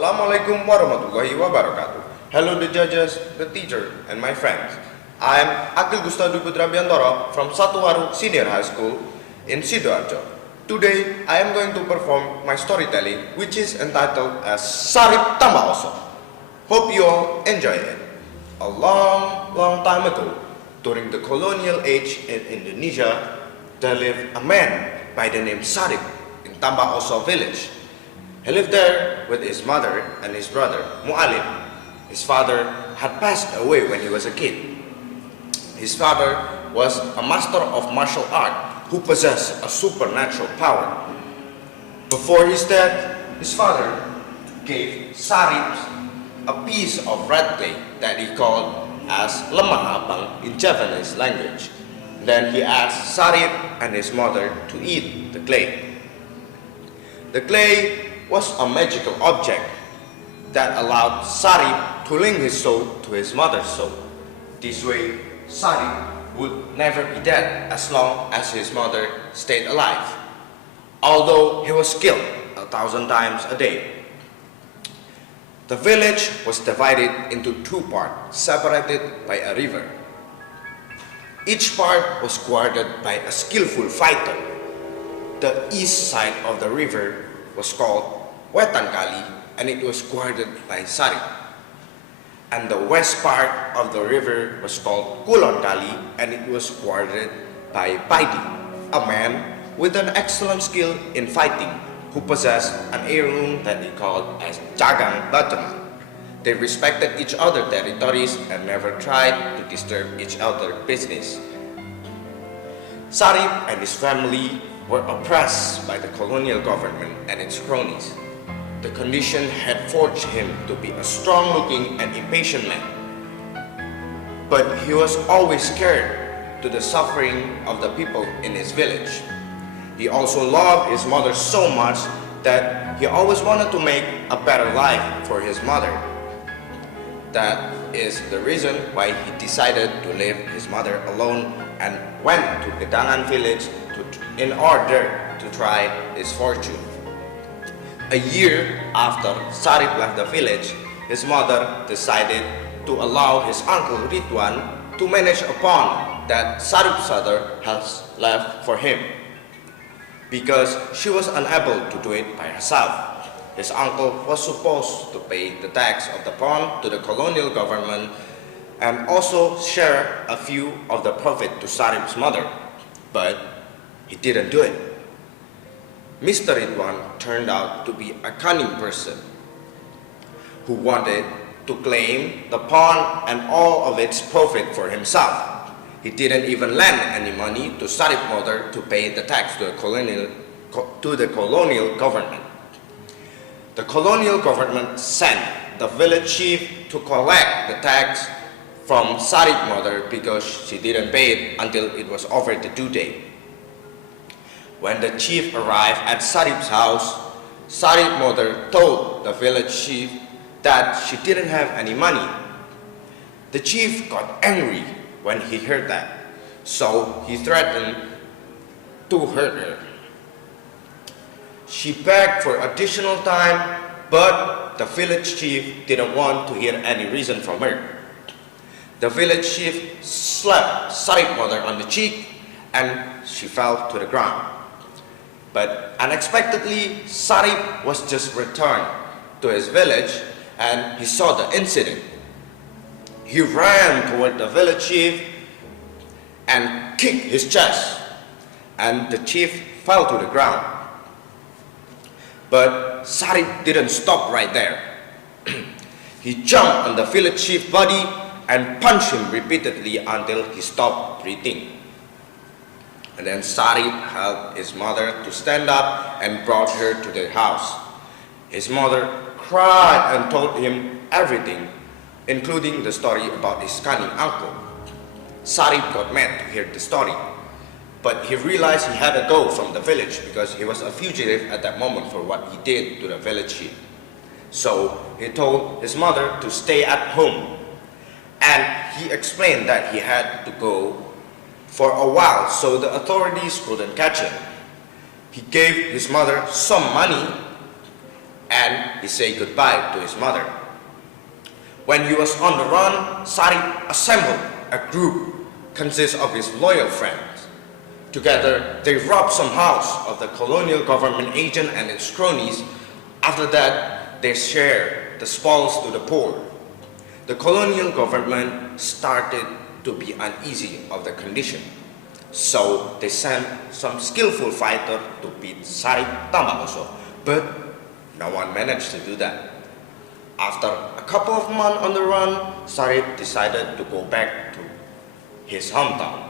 Assalamualaikum warahmatullahi wabarakatuh. Hello the judges, the teacher, and my friends. I am Aqil Gusta Dwiputra Biantoro from Waru Sidoarjo in Sidoarjo. Today, I am going to perform my storytelling, which is entitled as Sarip Tambak Oso. Hope you all enjoy it. A long time ago, during the colonial age in Indonesia, there lived a man by the name Sarip in Tambak Oso village. He lived there with his mother and his brother, Mu'alim. His father had passed away when he was a kid. His father was a master of martial art who possessed a supernatural power. Before his death, his father gave Sarip a piece of red clay that he called as lemah abang in Japanese language. Then he asked Sarip and his mother to eat the clay. The clay was a magical object that allowed Sarip to link his soul to his mother's soul. This way, Sarip would never be dead as long as his mother stayed alive, although he was killed 1,000 times a day. The village was divided into two parts, separated by a river. Each part was guarded by a skillful fighter. The east side of the river was called Wetan Kali, and it was guarded by Sarip. And the west part of the river was called Kulon Kali, and it was guarded by Paidi, a man with an excellent skill in fighting, who possessed an heirloom that he called as Jagang Bataman. They respected each other's territories and never tried to disturb each other's business. Sarip and his family were oppressed by the colonial government and its cronies. The condition had forged him to be a strong-looking and impatient man. But he was always scared to the suffering of the people in his village. He also loved his mother so much that he always wanted to make a better life for his mother. That is the reason why he decided to leave his mother alone and went to Gedangan village in order to try his fortune. A year after Sarip left the village, his mother decided to allow his uncle Ridwan to manage a pond that Sarip's father has left for him. Because she was unable to do it by herself, his uncle was supposed to pay the tax of the pond to the colonial government and also share a few of the profit to Sarip's mother. But he didn't do it. Mr. Ridwan turned out to be a cunning person who wanted to claim the pond and all of its profit for himself. He didn't even lend any money to Sarip's mother to pay the tax to the colonial government. The colonial government sent the village chief to collect the tax from Sarip's mother because she didn't pay it until it was over the due date. When the chief arrived at Sarip's house, Sarip's mother told the village chief that she didn't have any money. The chief got angry when he heard that, so he threatened to hurt her. She begged for additional time, but the village chief didn't want to hear any reason from her. The village chief slapped Sarip's mother on the cheek and she fell to the ground. But unexpectedly, Sarip was just returned to his village and he saw the incident. He ran toward the village chief and kicked his chest, and the chief fell to the ground. But Sarip didn't stop right there. He jumped on the village chief's body and punched him repeatedly until he stopped breathing. And then Sarip helped his mother to stand up and brought her to the house. His mother cried and told him everything, including the story about his cunning uncle. Sarip got mad to hear the story, but he realized he had to go from the village because he was a fugitive at that moment for what he did to the village chief. So he told his mother to stay at home, and he explained that he had to go for a while so the authorities couldn't catch him. He gave his mother some money and he said goodbye to his mother. When he was on the run, Sarip assembled a group consist of his loyal friends. Together, they robbed some house of the colonial government agent and its cronies. After that, they shared the spoils to the poor. The colonial government started to be uneasy of the condition. So they sent some skillful fighter to beat Sarip Tambak Oso, but no one managed to do that. After a couple of months on the run, Sarip decided to go back to his hometown.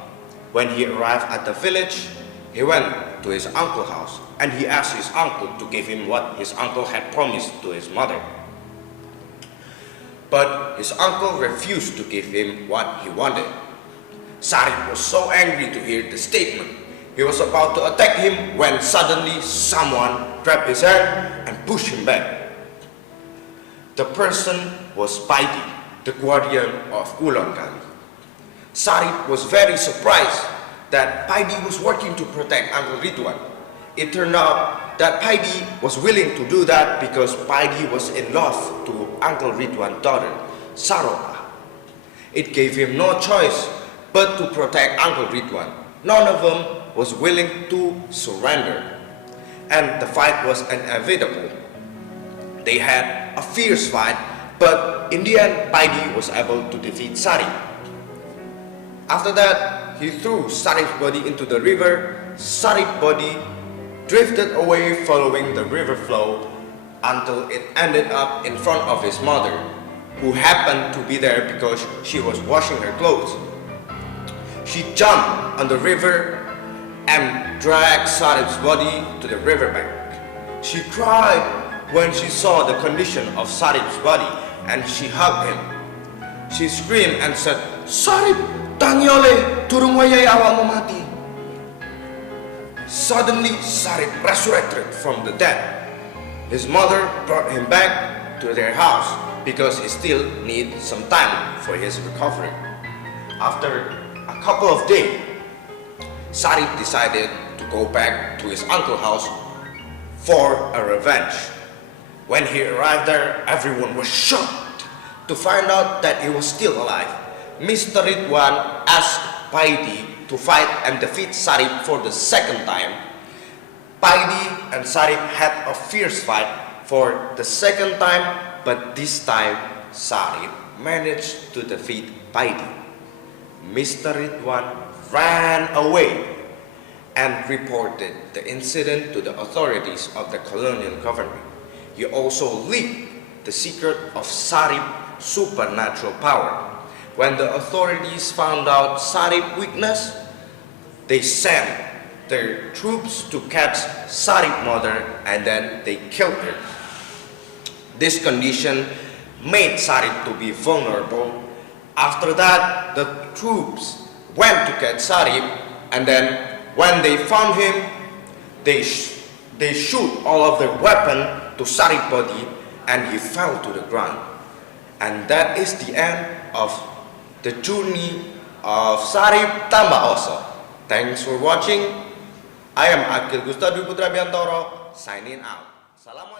When he arrived at the village, he went to his uncle's house and he asked his uncle to give him what his uncle had promised to his mother. But his uncle refused to give him what he wanted. Sarip was so angry to hear the statement. He was about to attack him when suddenly someone grabbed his hand and pushed him back. The person was Paidi, the guardian of Ulon Kali. Sarip was very surprised that Paidi was working to protect Uncle Ridwan. It turned out that Paidi was willing to do that because Paidi was in love to Uncle Ridwan's daughter, Saropa. It gave him no choice but to protect Uncle Ridwan. None of them was willing to surrender, and the fight was inevitable. They had a fierce fight, but in the end, Paidi was able to defeat Sarip. After that, he threw Sarip's body into the river. Sarip's body drifted away following the river flow until it ended up in front of his mother, who happened to be there because she was washing her clothes. She jumped on the river and dragged Sarip's body to the riverbank. She cried when she saw the condition of Sarip's body and she hugged him. She screamed and said, "Sarip, tangiole, durung wayai awakmu mati." Suddenly, Sarip resurrected from the dead. His mother brought him back to their house because he still needed some time for his recovery. After a couple of days, Sarip decided to go back to his uncle's house for a revenge. When he arrived there, everyone was shocked to find out that he was still alive. Mr. Ridwan asked Paidi to fight and defeat Sarip for the second time. Paidi and Sarip had a fierce fight for the second time, but this time Sarip managed to defeat Paidi. Mr. Ridwan ran away and reported the incident to the authorities of the colonial government. He also leaked the secret of Sarip's supernatural power. When the authorities found out Sarip's weakness, they sent their troops to catch Sarip's mother and then they killed her. This condition made Sarip to be vulnerable. After that, the troops went to catch Sarip, and then when they found him, they shoot all of their weapon to Sarip's body and he fell to the ground. And that is the end of the journey of Sarip Tambak Oso. Thanks for watching. I am Aqil Gusta Dwiputra Biantoro signing out. Assalamualaikum.